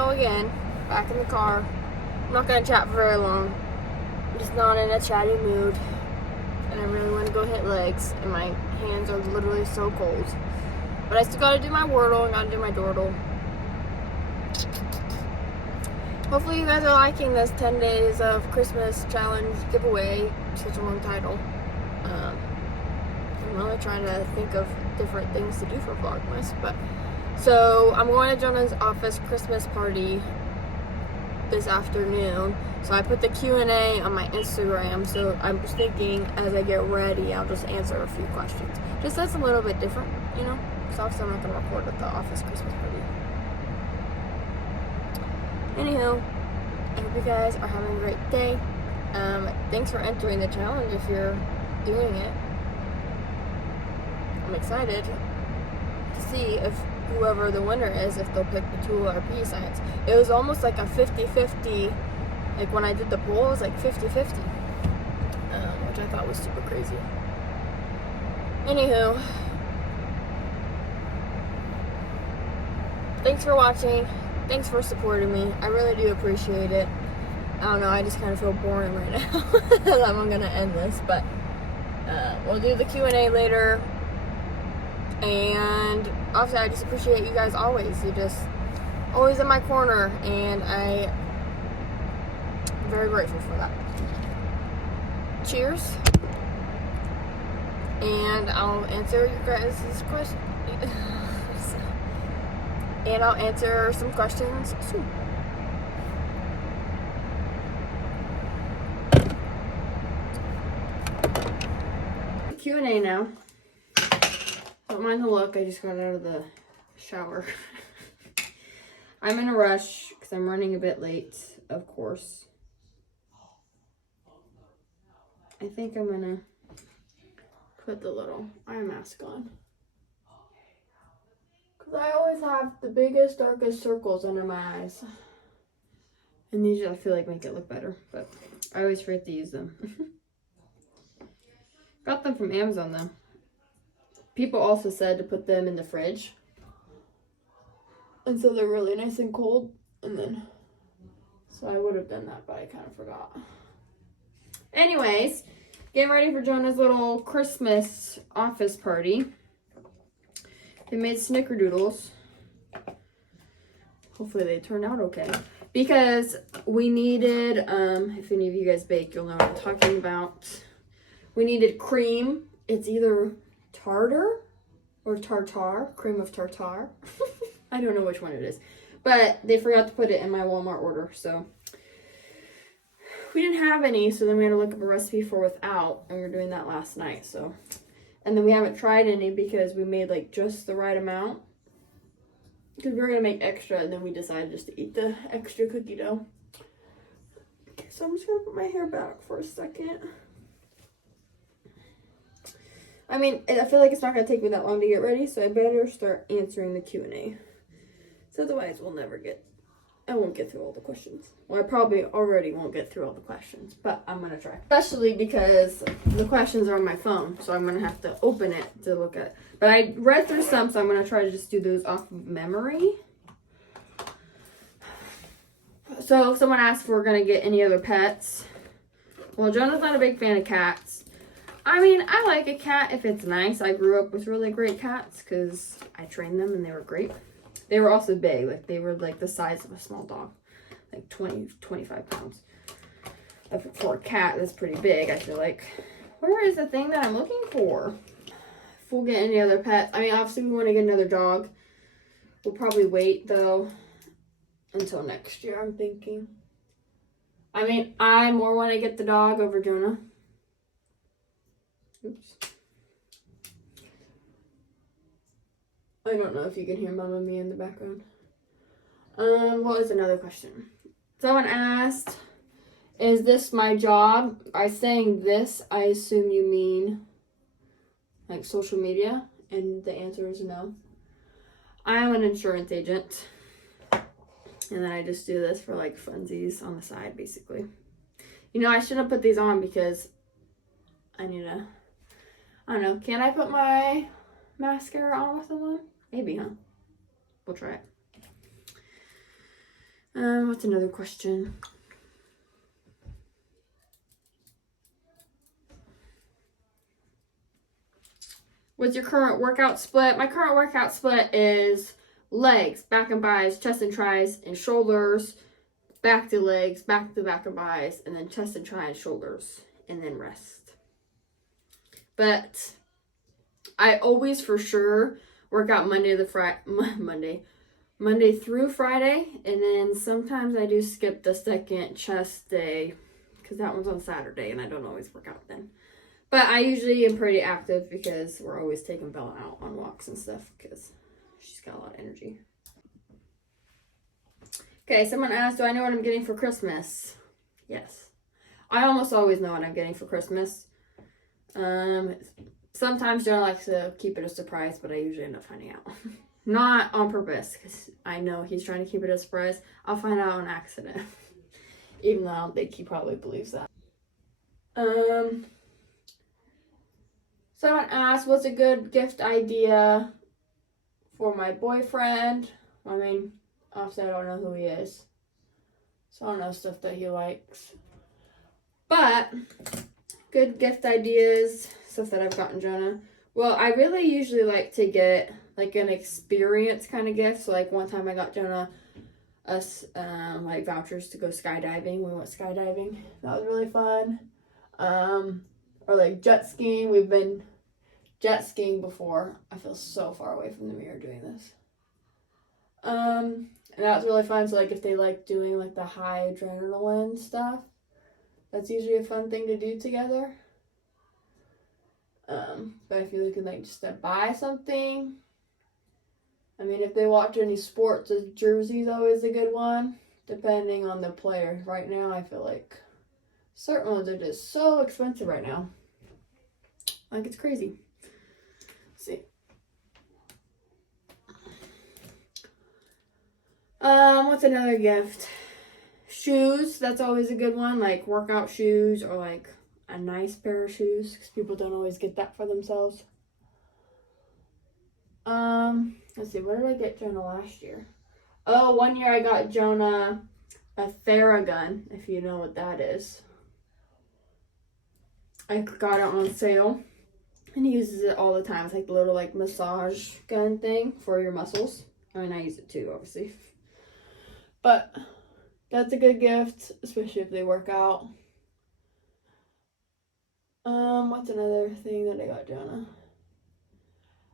go again. Back in the car. I'm not gonna chat for very long. I'm just not in a chatty mood. And I really want to go hit legs. And my hands are literally so cold. But I still gotta do my Wordle and gotta do my Dordle. Hopefully you guys are liking this 10 days of Christmas challenge giveaway. Such a long title. I'm really trying to think of different things to do for Vlogmas. But so I'm going to Jonah's office Christmas party this afternoon. So I put the Q&A on my Instagram. So I'm just thinking as I get ready, I'll just answer a few questions. Just that's a little bit different, you know. So obviously I'm not going to record at the office Christmas party. Anywho, I hope you guys are having a great day. Thanks for entering the challenge if you're doing it. I'm excited to see if whoever the winner is, if they'll pick the tool or PE science. It was almost like a 50-50. Like when I did the poll, it was like 50-50. Which I thought was super crazy. Anywho, thanks for watching. Thanks for supporting me. I really do appreciate it. I don't know, I just kind of feel boring right now. I'm gonna end this, but we'll do the Q&A later. And obviously I just appreciate you guys always. You're just always in my corner, and I'm very grateful for that. Cheers. And I'll answer your guys' questions. And I'll answer some questions soon. Q&A now. Don't mind the look, I just got out of the shower. I'm in a rush because I'm running a bit late, of course. I think I'm gonna put the little eye mask on. Because I always have the biggest, darkest circles under my eyes. And these I feel like make it look better, but I always forget to use them. Got them from Amazon though. People also said to put them in the fridge. And so they're really nice and cold. And then, so I would have done that, but I kind of forgot. Anyways, getting ready for Jonah's little Christmas office party. They made snickerdoodles. Hopefully they turn out okay. Because we needed, if any of you guys bake, you'll know what I'm talking about. We needed cream. It's either tartar or tartar, cream of tartar. I don't know which one it is. But they forgot to put it in my Walmart order, so we didn't have any, so then we had to look up a recipe for without, and we were doing that last night, so. And then we haven't tried any because we made like just the right amount. Because we were gonna make extra, and then we decided just to eat the extra cookie dough. So I'm just gonna put my hair back for a second. I mean, I feel like it's not gonna take me that long to get ready, so I better start answering the Q&A. So otherwise I won't get through all the questions. Well, I probably already won't get through all the questions, but I'm gonna try. Especially because the questions are on my phone, so I'm gonna have to open it to look at. But I read through some, so I'm gonna try to just do those off of memory. So if someone asks if we're gonna get any other pets. Well, Jonah's not a big fan of cats. I mean, I like a cat if it's nice. I grew up with really great cats because I trained them and they were great. They were also big. Like, they were like the size of a small dog. Like 20-25 pounds. For a cat, that's pretty big, I feel like. Where is the thing that I'm looking for? If we'll get any other pets. I mean, obviously we want to get another dog. We'll probably wait, though, until next year, I'm thinking. I mean, I more want to get the dog over Jonah. Oops. I don't know if you can hear Mama Mia in the background. What was another question? Someone asked, is this my job? By saying this, I assume you mean like social media, and the answer is no. I'm an insurance agent, and then I just do this for like funsies on the side, basically. You know, I shouldn't put these on because I need to, I don't know, can I put my mascara on with them on? Maybe, huh? We'll try it. What's another question? What's your current workout split? My current workout split is legs, back and bis, chest and tris, and shoulders, back to legs, back to back and bis, and then chest and tris, shoulders, and then rest. But I always for sure work out Monday through Friday, and then sometimes I do skip the second chest day because that one's on Saturday, and I don't always work out then. But I usually am pretty active because we're always taking Bella out on walks and stuff because she's got a lot of energy. Okay, someone asked, do I know what I'm getting for Christmas? Yes. I almost always know what I'm getting for Christmas. Sometimes Jonah likes to keep it a surprise, but I usually end up finding out. Not on purpose, because I know he's trying to keep it a surprise. I'll find out on accident. Even though I don't think he probably believes that. Someone asked, what's a good gift idea for my boyfriend? I mean, obviously I don't know who he is. So I don't know stuff that he likes. But, good gift ideas, stuff that I've gotten Jonah. Well, I really usually like to get like an experience kind of gift. So like one time I got Jonah us like vouchers to go skydiving. We went skydiving. That was really fun. Or like jet skiing. We've been jet skiing before. I feel so far away from the mirror doing this. And that was really fun. So like if they like doing like the high adrenaline stuff, that's usually a fun thing to do together. But if you're looking like just to buy something, I mean, if they watch any sports, a jersey's always a good one, depending on the player. Right now, I feel like certain ones are just so expensive right now. Like, it's crazy. Let's see. What's another gift? Shoes, that's always a good one, like workout shoes or like a nice pair of shoes, because people don't always get that for themselves. Let's see, what did I get Jonah last year? Oh, one year I got Jonah a Theragun, if you know what that is. I got it on sale, and he uses it all the time. It's like the little like massage gun thing for your muscles. I mean, I use it too, obviously. But that's a good gift, especially if they work out. What's another thing that I got Jonah?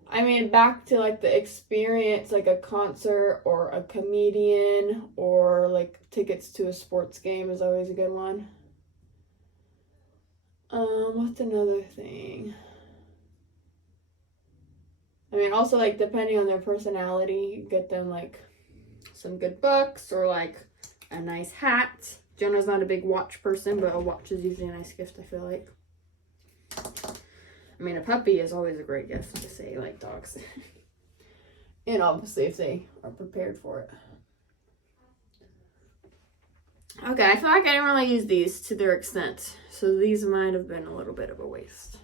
I mean, back to like the experience, like a concert or a comedian or like tickets to a sports game is always a good one. What's another thing? I mean, also like depending on their personality, you get them like some good books or like a nice hat. Jonah's not a big watch person, but a watch is usually a nice gift, I feel like. I mean, a puppy is always a great gift to say you like dogs. And obviously if they are prepared for it. Okay, I feel like I didn't really use these to their extent. So these might have been a little bit of a waste.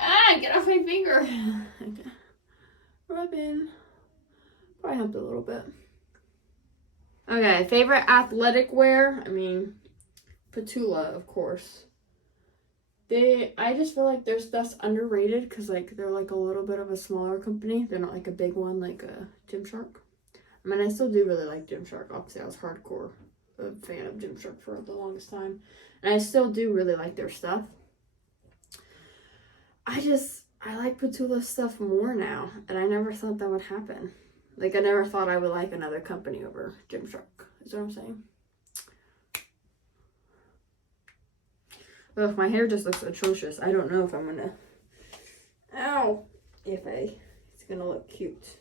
Ah, get off my finger. Okay. Rubbing. Probably helped a little bit. Okay, favorite athletic wear? I mean, Petula, of course. I just feel like their stuff's underrated because like they're like a little bit of a smaller company. They're not like a big one like a Gymshark. I mean, I still do really like Gymshark. Obviously, I was hardcore a fan of Gymshark for the longest time. And I still do really like their stuff. I like Petula's stuff more now. And I never thought that would happen. Like, I never thought I would like another company over Gymshark. Is what I'm saying. Ugh, my hair just looks atrocious. I don't know if I'm gonna... Ow! It's gonna look cute.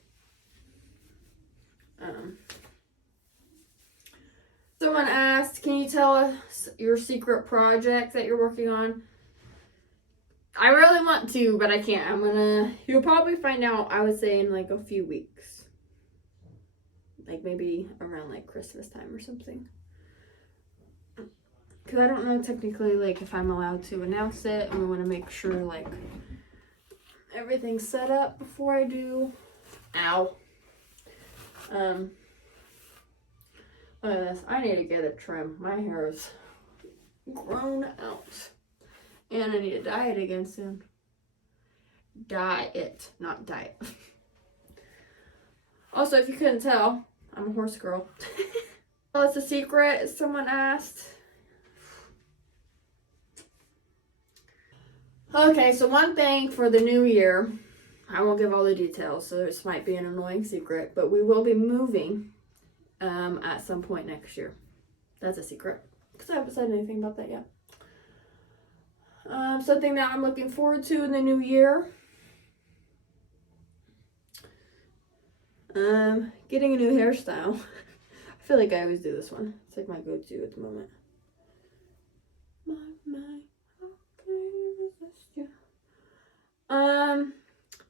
Someone asked, can you tell us your secret project that you're working on? I really want to, but I can't. You'll probably find out, I would say, in like a few weeks. Like maybe around like Christmas time or something. Because I don't know technically like if I'm allowed to announce it, and we want to make sure like everything's set up before I do. Ow. Look at this. I need to get a trim. My hair is grown out. And I need to dye it again soon. Dye it, not diet. Also, if you couldn't tell, I'm a horse girl. Oh, it's a secret, someone asked. Okay, so one thing for the new year, I won't give all the details, so this might be an annoying secret, but we will be moving at some point next year. That's a secret, because I haven't said anything about that yet. Something that I'm looking forward to in the new year. Getting a new hairstyle. I feel like I always do this one. It's like my go-to at the moment.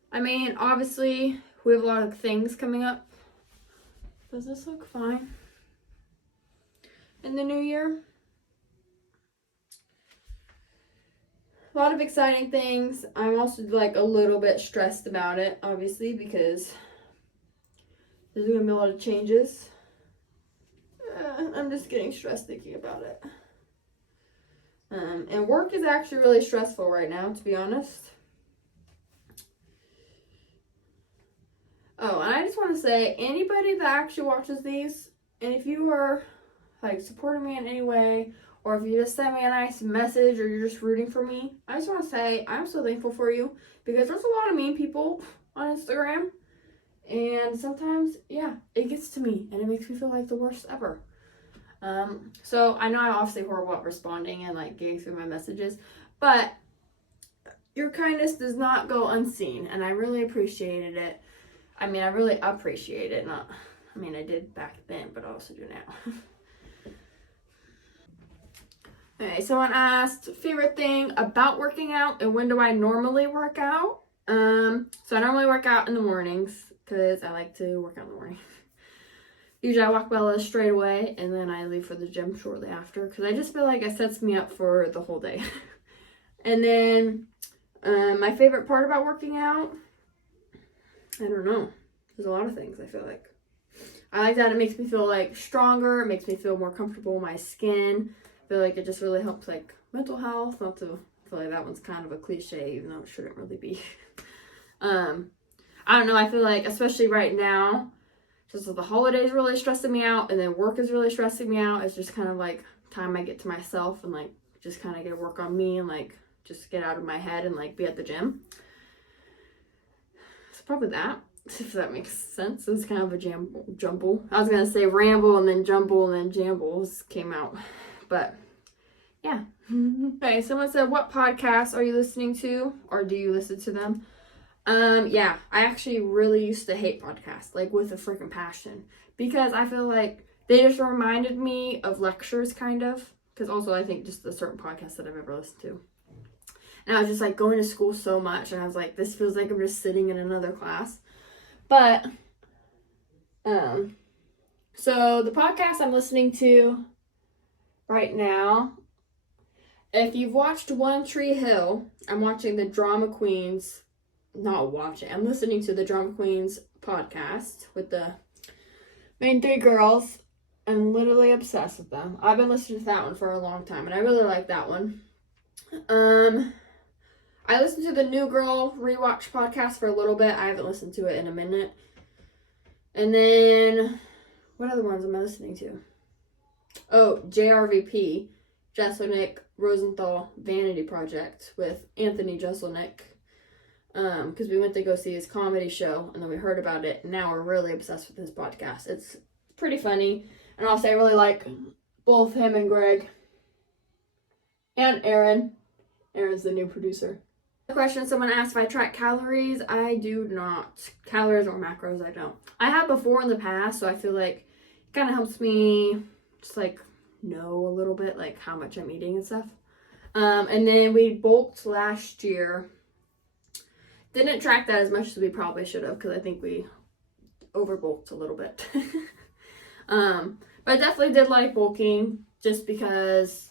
I mean, obviously, we have a lot of things coming up. Does this look fine in the new year? A lot of exciting things. I'm also like a little bit stressed about it, obviously, because there's gonna be a lot of changes. I'm just getting stressed thinking about it. And work is actually really stressful right now, to be honest. Oh, and I just want to say, anybody that actually watches these, and if you are like supporting me in any way, or if you just send me a nice message, or you're just rooting for me, I just want to say I'm so thankful for you, because there's a lot of mean people on Instagram, and sometimes, yeah, it gets to me, and it makes me feel like the worst ever. So I know I'm obviously horrible at responding and like getting through my messages, but your kindness does not go unseen, and I really appreciated it. I mean, I really appreciate it. I did back then, but I also do now. Okay, someone asked, favorite thing about working out and when do I normally work out? So I normally work out in the mornings because I like to work out in the morning. Usually I walk Bella straight away and then I leave for the gym shortly after because I just feel like it sets me up for the whole day. And then my favorite part about working out, I don't know. There's a lot of things, I feel like. I like that it makes me feel like stronger. It makes me feel more comfortable in my skin. I feel like it just really helps like mental health. Not to feel like that one's kind of a cliche, even though it shouldn't really be. I don't know. I feel like, especially right now, just the holidays really stressing me out, and then work is really stressing me out. It's just kind of like time I get to myself and like just kind of get to work on me and like just get out of my head and like be at the gym. It's probably that, if that makes sense. It's kind of a jumble. I was gonna say ramble and then jumble and then jambles came out, but yeah. Okay, someone said, what podcasts are you listening to, or do you listen to them? Yeah, I actually really used to hate podcasts, like with a freaking passion, because I feel like they just reminded me of lectures, kind of, because also I think just a certain podcast that I've ever listened to. And I was just like going to school so much, and I was like, this feels like I'm just sitting in another class. But, so the podcast I'm listening to right now, if you've watched One Tree Hill, I'm watching the Drama Queens, I'm listening to the Drama Queens podcast with the main three girls. I'm literally obsessed with them. I've been listening to that one for a long time, and I really like that one. I listened to the New Girl Rewatch podcast for a little bit. I haven't listened to it in a minute. And then, what other ones am I listening to? Oh, JRVP, Jeselnik Rosenthal Vanity Project with Anthony Jeselnik. Because we went to go see his comedy show, and then we heard about it, and now we're really obsessed with his podcast. It's pretty funny, and also I really like both him and Greg. And Aaron. Aaron's the new producer. The question someone asked if I track calories. I do not. Calories or macros, I don't. I have before in the past, so I feel like it kind of helps me just like know a little bit like how much I'm eating and stuff. And then we bulked last year. Didn't track that as much as we probably should have, because I think we overbulked a little bit. But I definitely did like bulking just because,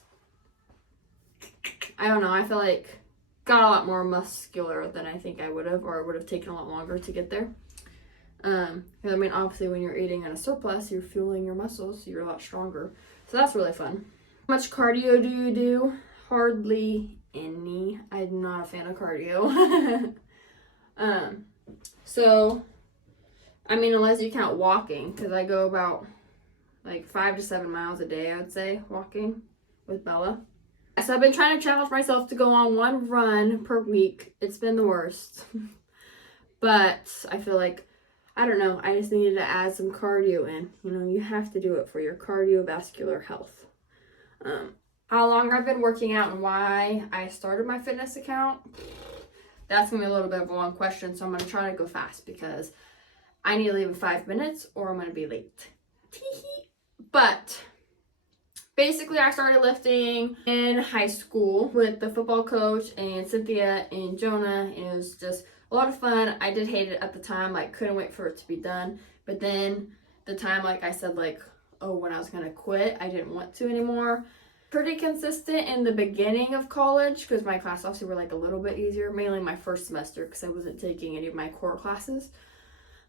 I don't know, I feel like got a lot more muscular than I think I would have, or it would have taken a lot longer to get there. 'Cause, I mean, obviously when you're eating at a surplus, you're fueling your muscles, so you're a lot stronger. So that's really fun. How much cardio do you do? Hardly any. I'm not a fan of cardio. So, I mean, unless you count walking, because I go about like 5 to 7 miles a day, I'd say, walking with Bella. So I've been trying to challenge myself to go on 1 run per week. It's been the worst. But I feel like, I don't know, I just needed to add some cardio in. You know, you have to do it for your cardiovascular health. How long I've been working out and why I started my fitness account, that's going to be a little bit of a long question, so I'm going to try to go fast because I need to leave in 5 minutes or I'm going to be late. Tee-hee. But basically I started lifting in high school with the football coach and Cynthia and Jonah, and it was just a lot of fun. I did hate it at the time, like couldn't wait for it to be done. But then the time, like I said, like, oh, when I was going to quit, I didn't want to anymore. Pretty consistent in the beginning of college because my classes obviously were like a little bit easier, mainly my first semester because I wasn't taking any of my core classes.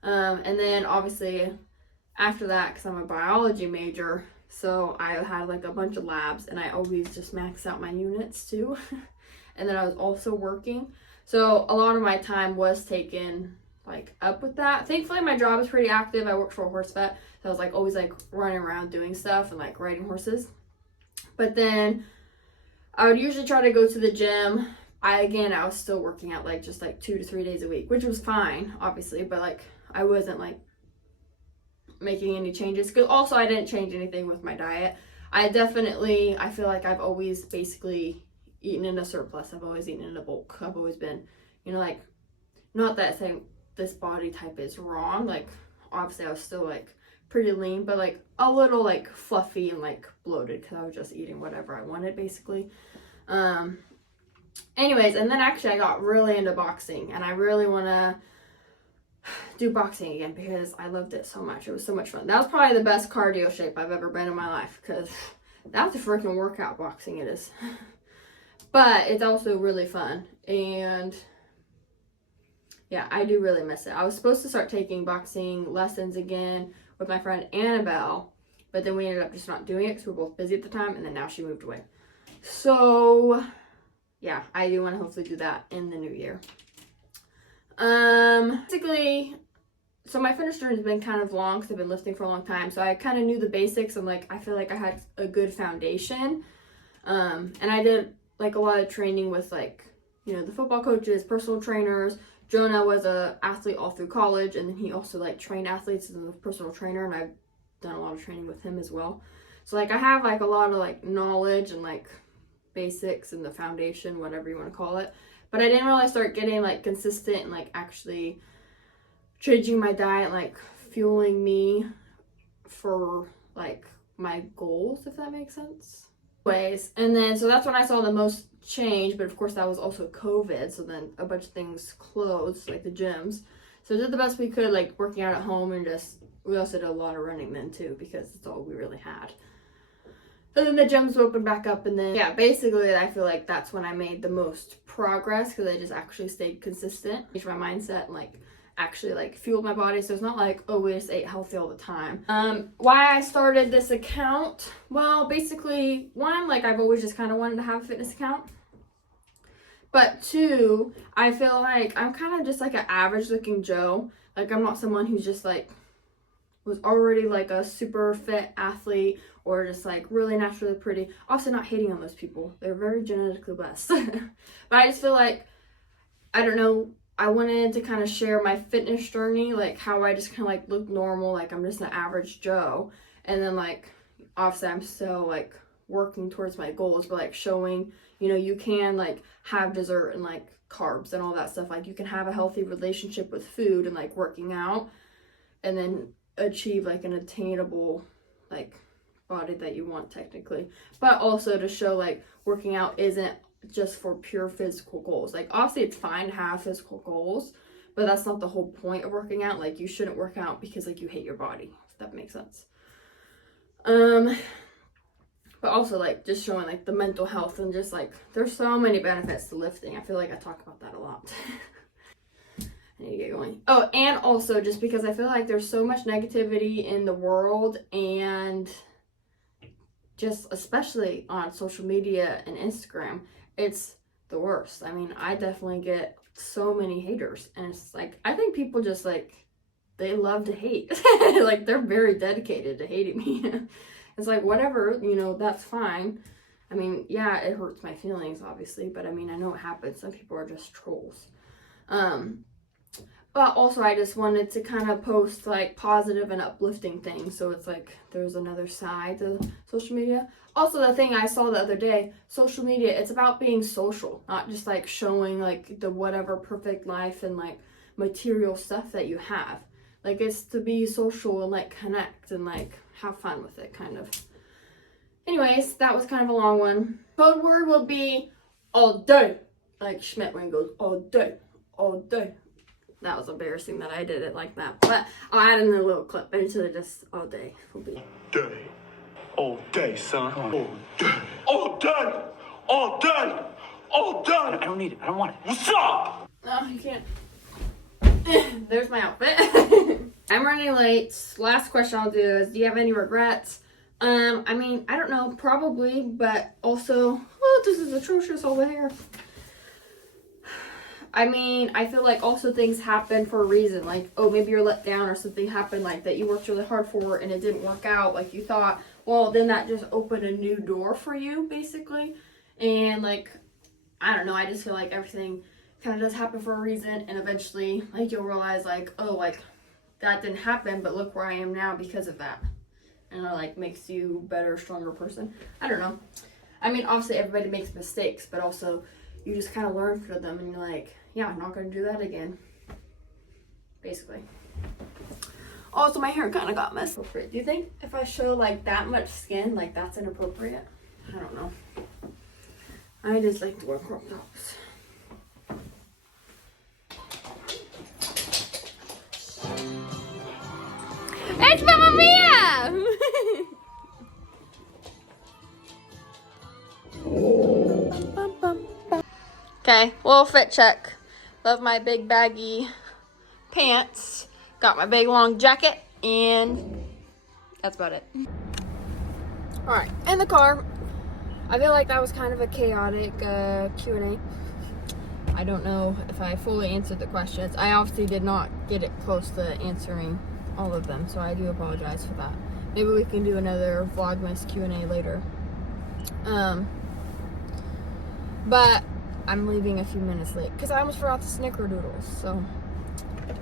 And then obviously after that, because I'm a biology major, so I had like a bunch of labs and I always just max out my units too. And then I was also working. So a lot of my time was taken like up with that. Thankfully my job is pretty active. I worked for a horse vet, so I was like always like running around doing stuff and like riding horses. But then I would usually try to go to the gym. I was still working out like just like 2 to 3 days a week, which was fine, obviously, but like I wasn't like making any changes because also I didn't change anything with my diet. I feel like I've always basically eaten in a surplus. I've always eaten in a bulk. I've always been, you know, like, not that saying this body type is wrong. Like, obviously I was still like pretty lean, but like a little like fluffy and like bloated because I was just eating whatever I wanted basically. Anyways, and then actually I got really into boxing and I really want to do boxing again because I loved it so much. It was so much fun. That was probably the best cardio shape I've ever been in my life because that's a freaking workout, boxing it is. But it's also really fun and yeah, I do really miss it. I was supposed to start taking boxing lessons again with my friend Annabelle, but then we ended up just not doing it because we were both busy at the time, and then now she moved away. So yeah, I do want to hopefully do that in the new year. Basically, so my fitness journey has been kind of long because I've been lifting for a long time, so I kind of knew the basics and like I feel like I had a good foundation. And I did like a lot of training with like, you know, the football coaches, personal trainers. Jonah was a athlete all through college, and then he also like trained athletes as a personal trainer, and I've done a lot of training with him as well. So like I have like a lot of like knowledge and like basics and the foundation, whatever you want to call it. But I didn't really start getting like consistent and like actually changing my diet, like fueling me for like my goals, if that makes sense. Ways. And then so that's when I saw the most change, but of course that was also COVID, so then a bunch of things closed, like the gyms. So we did the best we could, like working out at home, and just we also did a lot of running then too because it's all we really had. And then the gyms opened back up, and then yeah, basically I feel like that's when I made the most progress because I just actually stayed consistent, changed my mindset, and like actually like fueled my body. So it's not like, oh, we just ate healthy all the time. Why I started this account, well, basically one, like I've always just kind of wanted to have a fitness account, but two, I feel like I'm kind of just like an average looking Joe. Like I'm not someone who's just like was already like a super fit athlete or just like really naturally pretty. Also not hating on those people, they're very genetically blessed. But I just feel like, I don't know, I wanted to kind of share my fitness journey, like how I just kind of like look normal, like I'm just an average Joe. And then like, obviously I'm still like working towards my goals, but like showing, you know, you can like have dessert and like carbs and all that stuff. Like you can have a healthy relationship with food and like working out and then achieve like an attainable like body that you want technically. But also to show like working out isn't just for pure physical goals. Like obviously it's fine to have physical goals, but that's not the whole point of working out. Like you shouldn't work out because like you hate your body, if that makes sense. But also like just showing like the mental health and just like there's so many benefits to lifting. I feel like I talk about that a lot. I need to get going. Oh, and also just because I feel like there's so much negativity in the world, and just especially on social media and Instagram, it's the worst. I mean, I definitely get so many haters, and it's like, I think people just like, they love to hate. Like, they're very dedicated to hating me. It's like, whatever, you know, that's fine. I mean, yeah, it hurts my feelings, obviously, but I mean, I know it happens. Some people are just trolls. But also, I just wanted to kind of post like positive and uplifting things. So it's like there's another side to social media. Also, the thing I saw the other day, social media, it's about being social, not just like showing like the whatever perfect life and like material stuff that you have. Like, it's to be social and like connect and like have fun with it, kind of. Anyways, that was kind of a long one. Code word will be all day. Like Schmidt when he goes all day, all day. That was embarrassing that I did it like that. But I'll add in a little clip into just all day. Will be day. All day, son. All day. All day. All day. All day. I don't need it. I don't want it. What's up? No, you can't. There's my outfit. I'm running late. Last question I'll do is, do you have any regrets? I mean, I don't know, probably, but also, oh, this is atrocious over here. I mean, I feel like also things happen for a reason. Like, oh, maybe you're let down or something happened like that you worked really hard for and it didn't work out like you thought. Well, then that just opened a new door for you, basically. And like, I don't know, I just feel like everything kind of does happen for a reason, and eventually like you'll realize like, oh, like that didn't happen, but look where I am now because of that. And it like makes you a better, stronger person. I don't know. I mean, obviously everybody makes mistakes, but also you just kind of learn from them and you're like, yeah, I'm not going to do that again. Basically. Also, my hair kind of got messed up. Do you think if I show like that much skin, like that's inappropriate? I don't know. I just like to wear crop tops. It's Mamma Mia! Okay, little fit check. Love my big baggy pants. Got my big long jacket, and that's about it. Alright, in the car. I feel like that was kind of a chaotic Q&A. I don't know if I fully answered the questions. I obviously did not get it close to answering all of them, so I do apologize for that. Maybe we can do another Vlogmas Q&A later. But I'm leaving a few minutes late because I almost forgot the snickerdoodles, so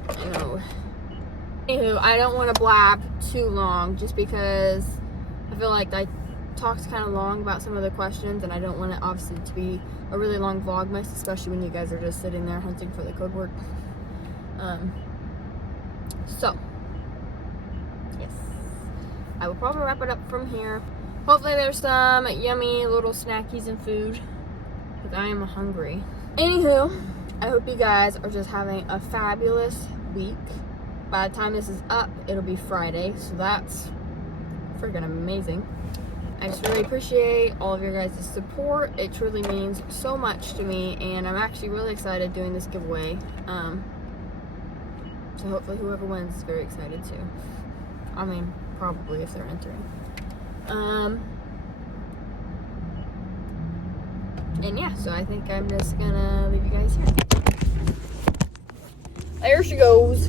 I know. Anywho, I don't want to blab too long just because I feel like I talked kind of long about some of the questions, and I don't want it obviously to be a really long Vlogmas, especially when you guys are just sitting there hunting for the code word. So yes, I will probably wrap it up from here. Hopefully there's some yummy little snackies and food, because I am hungry. Anywho, I hope you guys are just having a fabulous week. By the time this is up, it'll be Friday, so that's freaking amazing. I just really appreciate all of your guys' support. It truly means so much to me, and I'm actually really excited doing this giveaway. So hopefully whoever wins is very excited too. I mean, probably if they're entering. And yeah, so I think I'm just gonna leave you guys here. There she goes.